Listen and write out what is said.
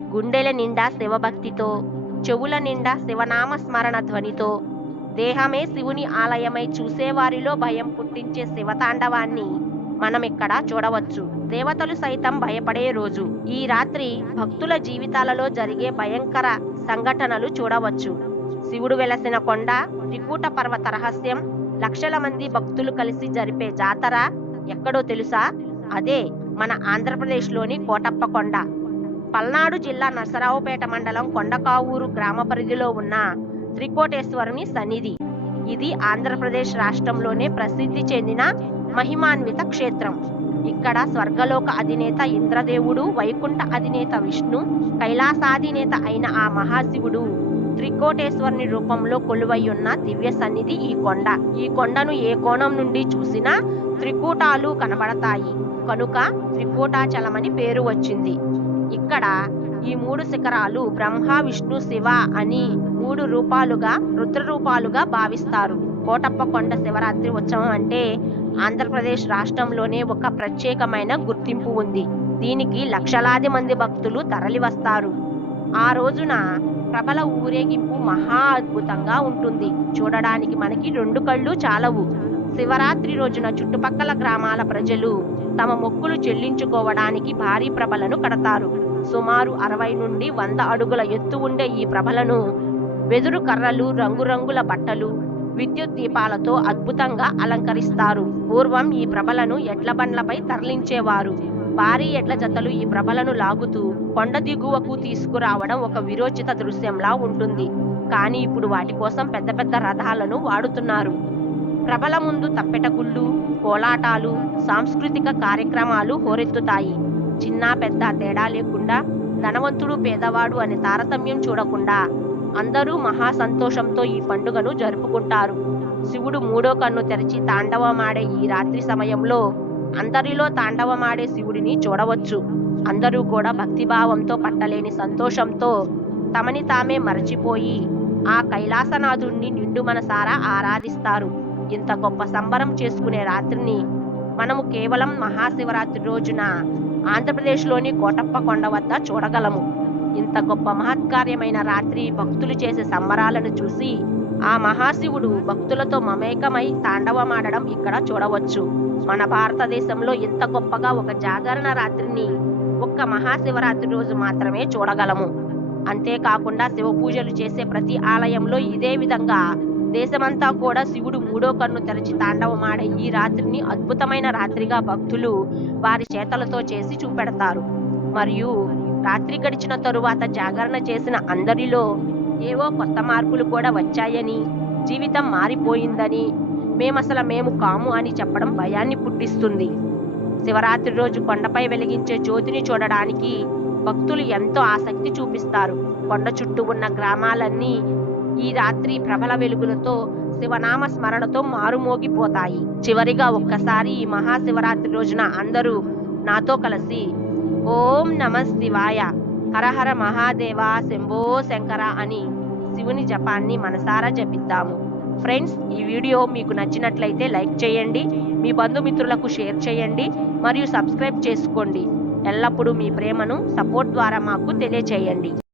గుండెల నిండా శివభక్తితో చెవుల నిండా శివనామ స్మరణ ధ్వనితో దేహమే శివుని ఆలయమై చూసేవారిలో భయం పుట్టించే శివతాండవాన్ని మనం ఇక్కడ చూడవచ్చు. దేవతలు సైతం భయపడే రోజు. ఈ రాత్రి భక్తుల జీవితాలలో జరిగే భయంకర సంఘటనలు చూడవచ్చు. శివుడు వెలసిన కొండ త్రికూట పర్వత రహస్యం లక్షల మంది భక్తులు కలిసి జరిపే జాతర ఎక్కడో తెలుసా? అదే మన ఆంధ్రప్రదేశ్లోని కోటప్ప కొండ పల్నాడు జిల్లా నరసరావుపేట మండలం కొండకావూరు గ్రామ పరిధిలో ఉన్న త్రికోటేశ్వరుని సన్నిధి. ఇది ఆంధ్రప్రదేశ్ రాష్ట్రంలోనే ప్రసిద్ధి చెందిన మహిమాన్విత క్షేత్రం. ఇక్కడ స్వర్గలోక అధినేత ఇంద్రదేవుడు వైకుంఠ అధినేత విష్ణు కైలాసాధినేత అయిన ఆ మహాశివుడు త్రికోటేశ్వరుని రూపంలో కొలువై ఉన్న దివ్య సన్నిధి ఈ కొండ. ఈ కొండను ఏ కోణం నుండి చూసినా త్రికూటాలు కనబడతాయి. కనుక త్రికూటాచలమని పేరు వచ్చింది. ఇక్కడ ఈ మూడు శిఖరాలు బ్రహ్మ విష్ణు శివ అని మూడు రూపాలుగా రుద్ర రూపాలుగా భావిస్తారు. కోటప్ప కొండ శివరాత్రి ఉత్సవం అంటే ఆంధ్రప్రదేశ్ రాష్ట్రంలోనే ఒక ప్రత్యేకమైన గుర్తింపు ఉంది. దీనికి లక్షలాది మంది భక్తులు తరలివస్తారు. ఆ రోజున ప్రబల ఊరేగింపు మహా అద్భుతంగా ఉంటుంది. చూడడానికి మనకి రెండు కళ్ళు చాలవు. శివరాత్రి రోజున చుట్టుపక్కల గ్రామాల ప్రజలు తమ మొక్కులు చెల్లించుకోవడానికి భారీ ప్రభలను కడతారు. సుమారు అరవై నుండి వంద అడుగుల ఎత్తు ఉండే ఈ ప్రభలను వెదురు కర్రలు రంగురంగుల బట్టలు విద్యుత్ దీపాలతో అద్భుతంగా అలంకరిస్తారు. పూర్వం ఈ ప్రభలను ఎడ్ల బండ్లపై తరలించేవారు. భారీ ఎడ్ల జతలు ఈ ప్రభలను లాగుతూ కొండ దిగువకు తీసుకురావడం ఒక విరోచిత దృశ్యంలా ఉంటుంది. కానీ ఇప్పుడు వాటి కోసం పెద్ద పెద్ద రథాలను వాడుతున్నారు. ప్రభల ముందు తప్పెటగుళ్ళు కోలాటాలు సాంస్కృతిక కార్యక్రమాలు హోరెత్తుతాయి. చిన్న పెద్ద తేడా లేకుండా ధనవంతుడు పేదవాడు అనే తారతమ్యం చూడకుండా అందరూ మహా సంతోషంతో ఈ పండుగను జరుపుకుంటారు. శివుడు మూడో కన్ను తెరిచి తాండవమాడే ఈ రాత్రి సమయంలో అందరిలో తాండవమాడే శివుడిని చూడవచ్చు. అందరూ కూడా భక్తిభావంతో పట్టలేని సంతోషంతో తమని తామే మరచిపోయి ఆ కైలాసనాథుణ్ణి నిండు మనసారా ఆరాధిస్తారు. ఇంత గొప్ప సంబరం చేసుకునే రాత్రిని మనము కేవలం మహాశివరాత్రి రోజున ఆంధ్రప్రదేశ్లోని కోటప్ప కొండ వద్ద చూడగలము. ఇంత గొప్ప మహత్కార్యమైన రాత్రి భక్తులు చేసే సంబరాలను చూసి ఆ మహాశివుడు భక్తులతో మమేకమై తాండవమాడడం ఇక్కడ చూడవచ్చు. మన భారతదేశంలో ఇంత గొప్పగా ఒక జాగరణ రాత్రిని ఒక్క మహాశివరాత్రి రోజు మాత్రమే చూడగలము. అంతేకాకుండా శివ పూజలు చేసే ప్రతి ఆలయంలో ఇదే విధంగా దేశమంతా కూడా శివుడు మూడో కన్ను తెరచి తాండవమాడే ఈ రాత్రిని అద్భుతమైన రాత్రిగా భక్తులు వారి చేతలతో చేసి చూపెడతారు. మరియు రాత్రి గడిచిన తరువాత జాగరణ చేసిన అందరిలో ఏవో కొత్త మార్పులు కూడా వచ్చాయని జీవితం మారిపోయిందని మేమసలు మేము కాము అని చెప్పడం భయాన్ని పుట్టిస్తుంది. శివరాత్రి రోజు కొండపై వెలిగించే జ్యోతిని చూడడానికి భక్తులు ఎంతో ఆసక్తి చూపిస్తారు. కొండ చుట్టూ ఉన్న గ్రామాలన్నీ ఈ రాత్రి ప్రబల వెలుగులతో శివనామ స్మరణతో మారుమోగిపోతాయి చివరిగా ఒక్కసారి ఈ మహాశివరాత్రి రోజున అందరూ నాతో కలిసి ఓం నమ శివాయ హరహర మహాదేవ శంభో శంకర అని శివుని జపాన్ని మనసారా జపిద్దాము. ఫ్రెండ్స్ ఈ వీడియో మీకు నచ్చినట్లయితే లైక్ చేయండి మీ బంధుమిత్రులకు షేర్ చేయండి మరియు సబ్స్క్రైబ్ చేసుకోండి. ఎల్లప్పుడూ మీ ప్రేమను సపోర్ట్ ద్వారా మాకు తెలియచేయండి.